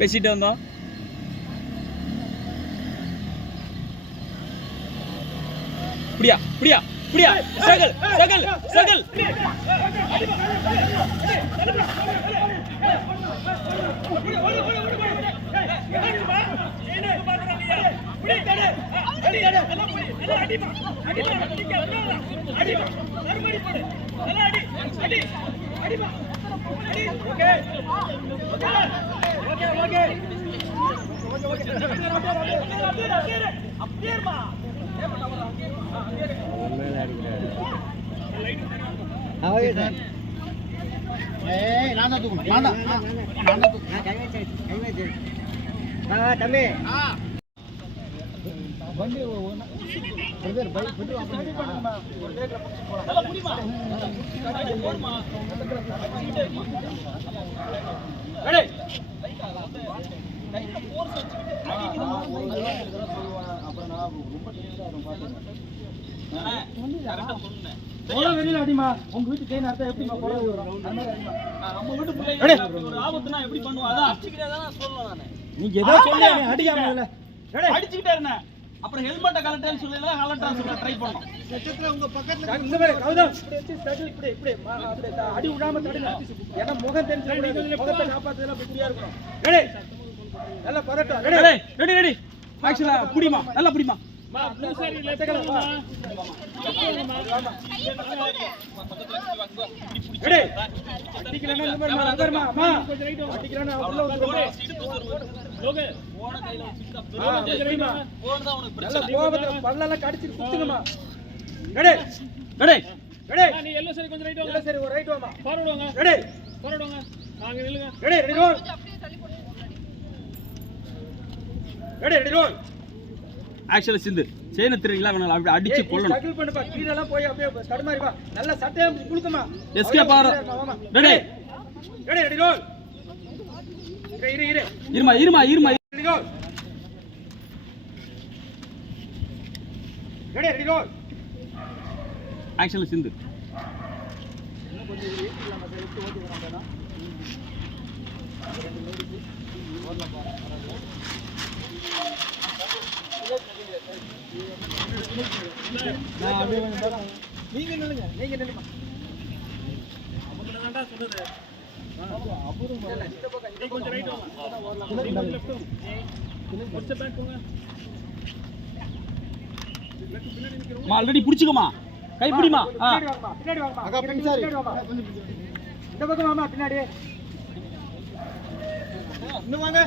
பேசிட்டு வந்தோம். புடியா புடியா புடியா சகல் சகல் சகல் அடிமா உங்க வீட்டு கை நடத்த எப்படி நம்ம வீட்டு பிள்ளை ஒரு ஆபத்துனா எப்படி பண்ணுவோம் அதான் அடிச்சுக்கிட்டே சொல்லலாம் நான் நீங்க ஏதோ சொல்லி அடிக்காம இல்ல அடிச்சுக்கிட்டே இருந்தேன் அப்புறம் ஹெல்மெட்டை கலட்டேன்னு சொல்லல கலட்டா சொல்ல ட்ரை பண்ணோம் செச்சத்துல உங்க பக்கத்துல இந்த மாதிரி கவுதம் இப்படி அடி விடாம தடுங்க ஏன்னா முகம் தெரிஞ்சு முகத்தை காப்பாத்துறதுல புரியா இருக்கணும் ரெடி நல்லா பரட்ட ரெடி ரெடி ரெடி ஆக்சுவலா புடிமா நல்லா புடிமா மா ப்ளூ சாரி லெட்டகலமா ரெடி அடிக்கலனா இந்த மாதிரி நகர்மா அம்மா அடிக்கலனா உள்ள வந்துருமா லோகே போன கையில வச்சிட்டு ரெடிமா போன் தான் உனக்கு பிரச்சனை கோவத்துல பல்லல கடிச்சு குத்துங்கமா ரெடி ரெடி ரெடி நீ எல்லோ சரி கொஞ்சம் ரைட் வாங்க எல்லோ சரி ஒரு ரைட் வாமா ஃபார்வர்ட் வாங்க ரெடி ஃபார்வர்ட் வாங்க நாங்க நில்லுங்க ready ready roll ready ready role ஆக்சுவலா சிந்து சேன திருங்களா வேணாம் அப்படி அடிச்சு கொல்லணும் டக்கிள் பண்ணு பா கீழ எல்லாம் போய் அப்படியே தடுமாறி வா நல்ல சட்டையா குளுக்குமா எஸ்கேப் ஆற ரெடி ரெடி ரெடி ரோல் இரு இரு இருமா இருமா இருமா ready roll ready ready role ஆக்சுவலா சிந்து இன்னும் கொஞ்சம் ஏத்திடலாம் மத்த எடுத்து ஓட்டி வராங்கடா ஓடலாம் பாரு நீங்க நில்லுங்க நீங்க நில்லுங்க அவங்கள தான்டா சொன்னது அப்புறம் இந்த பக்கம் இது கொஞ்சம் ரைட் வாங்க கொஞ்சம் லெஃப்ட் கொஞ்சம் பேக் போங்க லெஃப்ட் பின்னாடி நிக்கிறோம் ஆல்ரெடி புடிச்சுக்கமா கை பிடிமா பின்னாடி வாங்கமா அக்கா பின்னாடி இந்த பக்கம் வாமா பின்னாடி இன்னும் வாங்க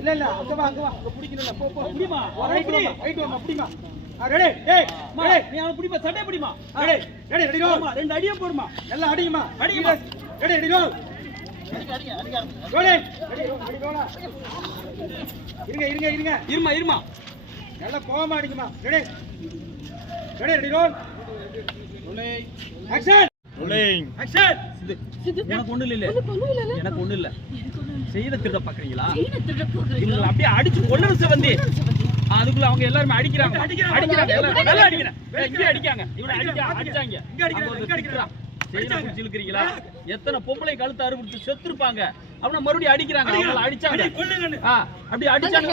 இல்ல இல்ல அங்க வா அங்க பிடிக்கணும் போ போ பிடிமா ரைட் வாமா பிடிமா ரெடி டேய் டேய் நீ அவன பிடிமா சட்டை பிடிமா ரெடி ரெடி ரெடி ரோல் ரெண்டு அடியே போடுமா எல்லாம் அடியுமா அடியுமா ரெடி ரெடி ரோல் அடிங்க ரோல் ரெடி ரோல் இருங்க இருங்க இருங்க இருமா இருமா நல்லா கோவமா அடிக்குமா ready ready ready roll rolling action rolling action எனக்கு ஒண்ணு இல்ல எனக்கு ஒண்ணு இல்ல செய்த திருட பாக்குறீங்களா இவங்க அப்படியே அடிச்சு கொல்லணும் சிவந்தி அதுக்குள்ள அவங்க எல்லாரும் அடிக்கிறாங்க எல்லாரும் நல்லா அடிக்கிறாங்க இங்க அடிக்காங்க இவனை அடிச்சாங்க இங்க அடிக்கிறாங்க செய்த புடிச்சு இழுக்கிறீங்களா எத்தனை பொம்பளை கழுத்து அறுபட்டு செத்துருப்பாங்க அவன மறுபடியும் அடிக்கிறாங்க அவங்கள அடிச்சாங்க அப்படி அடிச்சாங்க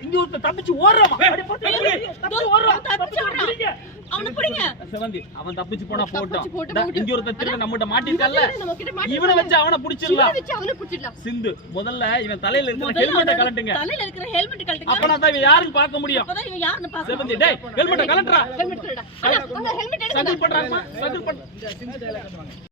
இங்க ஒருத்த தப்பிச்சு ஓடுறான் அவன புடிங்க செவந்தி அவன் தப்பிச்சு போனா போட்டோம் இங்க ஒருத்த திருட நம்மட்ட மாட்டிட்டான்ல இவனை வச்சு அவனை புடிச்சிடலாம் சிந்து முதல்ல இவன் தலையில இருக்கிற ஹெல்மெட்டை கலட்டுங்க தலையில இருக்கிற ஹெல்மெட் கலட்டுங்க அப்பனா தான் இவன் யாருன்னு பார்க்க முடியும் அப்பதான் இவன் யாருன்னு பார்க்க செவந்தி டேய் ஹெல்மெட்டை கலட்டுடா ஹெல்மெட் திருடா அண்ணா ஹெல்மெட் எடுங்க சங்கில் பண்றாங்கமா சங்கில் பண்ண